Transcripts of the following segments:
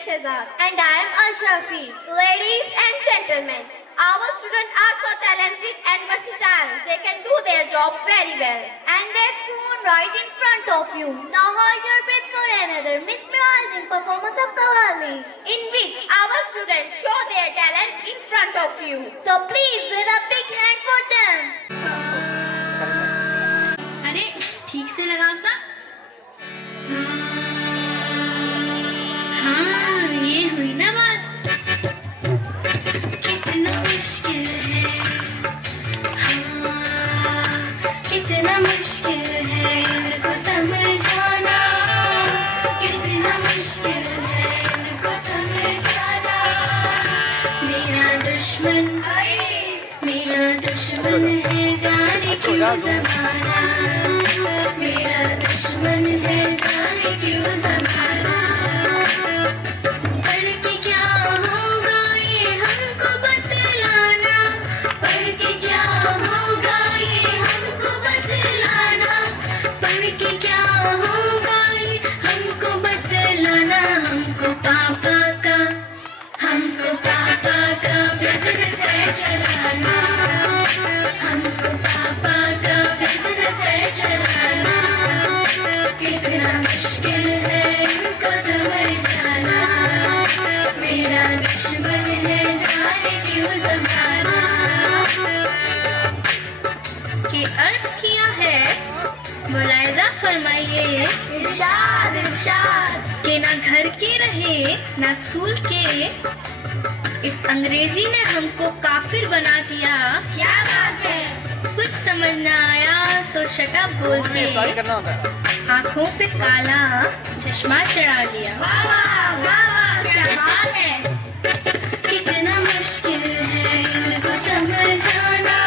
Shehzad. And I am Ashafi. Ladies and gentlemen, our students are so talented and versatile. They can do their job very well. And they're shown right in front of you. Now hold your breath for another mesmerizing performance of Qawali, in which our students show their talent in front of you. So please give a big hand for them. अरे ठीक से लगाओ सब। हाँ ये हुई ना बात। कितना मुश्किल है, हाँ कितना मुश्किल है इनको समझाना, कितना मुश्किल है इनको समझाना। मेरा दुश्मन है जाने क्यों ज़माना, मेरा दुश्मन है जाने क्यों ज़माना। पढ़ के क्या होगा ये हमको बतलाना, पढ़ के क्या होगा ये हमको बतलाना, पढ़ के क्या होगा ये हमको बतलाना। हमको पापा का बिजनेस है चलाना, हमको पापा का बिजनेस है चलाना। कितना मुश्किल है इनको समझाना, मेरा दुश्मन है जाने क्यों ज़माना। के अर्ज किया है मुलाहिज़ा फरमाइए इरशाद इरशाद कि ना घर के रहे ना स्कूल के, इस अंग्रेजी ने हमको काफिर बना दिया। क्या बात है। कुछ समझ न आया तो शटअप बोल के आंखों पे काला चश्मा चढ़ा दिया। वाह वाह वाह वाह क्या बात है। कितना मुश्किल है इनको समझाना,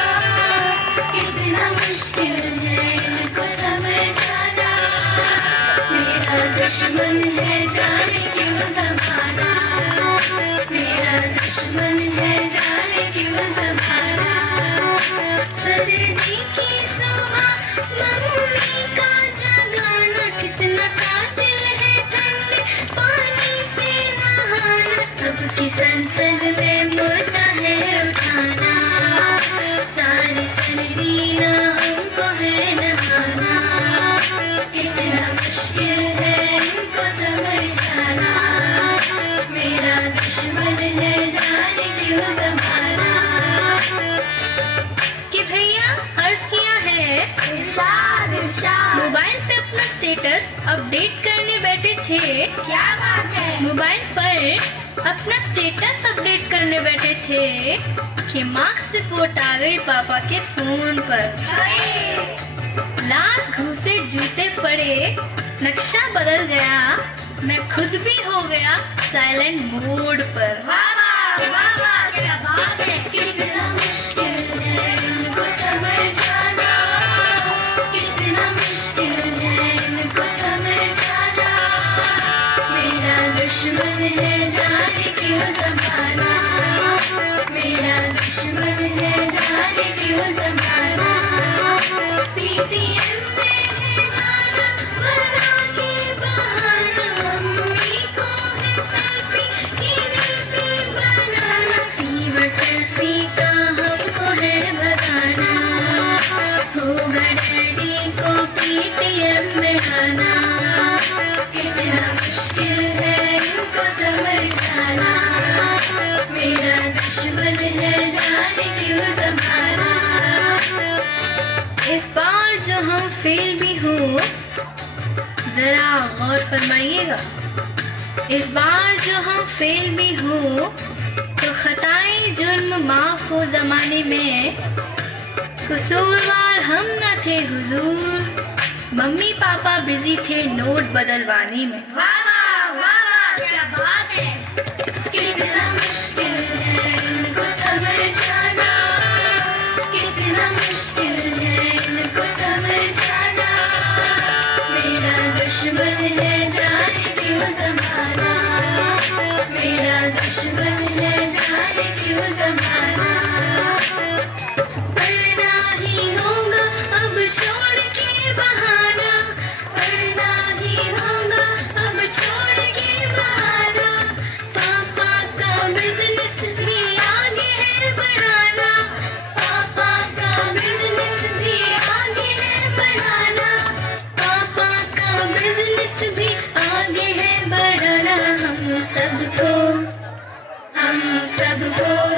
कितना मुश्किल है इनको समझाना। मेरा दुश्मन है जाने क्यों ज़माना, मेरा दुश्मन है जाने क्यों ज़माना। सर्दी की सुबह मम्मी का जगाना, कितना कातिल है ठंडे पानी से नहाना। अब की संसद में मुद्दा है उठाना, सारी सर्दी ना हमको है नहाना। कितना मुश्किल है इनको समझाना, मेरा दुश्मन है जाने क्यों ज़माना। कि भैया अर्ज किया है इरशाद इरशाद मोबाइल पे अपना स्टेटस अपडेट करने बैठे थे। क्या बात है। मोबाइल पर अपना स्टेटस अपडेट करने बैठे थे कि मार्क्स रिपोर्ट आ गई पापा के फोन पर। लाल घूसे जूते पड़े, नक्शा बदल गया, मैं खुद भी हो गया साइलेंट मोड पर। वाह वाह वाह क्या बात है। कितना मुश्किल है इनको समझाना, कितना मुश्किल है इनको समझाना। मेरा दुश्मन है जाने क्यों ज़माना, मेरा दुश्मन है जाने क्यों ज़माना। PTM में है जाना वरना के बहाना, मम्मी को है सेल्फी की डीपी बनाना। फीवर सेल्फी का हमको है बताना, होगा डैडी को PTM में आना। कितना मुश्किल है इनको समझाना, मेरा दुश्मन है जाने क्यों ज़माना। इस बार जो हम फेल भी हो जरा गौर फरमाइएगा, इस बार जो हम फेल भी हो तो खताएं जुर्म माफ हो ज़माने में। कसूरवार हम न थे हुजूर, मम्मी पापा बिजी थे नोट बदलवाने में। वाह वाह वाह वाह क्या बात है। कितना मुश्किल है इनको समझाना, कितना मुश्किल है इनको समझाना। मेरा दुश्मन है जाने क्यों ज़माना, मेरा दुश्मन है जाने क्यों ज़माना। पढ़ना ही होगा अब छोड़ के बहाना, पढ़ना ही होगा अब छोड़ के बहाना। सबको हम सबको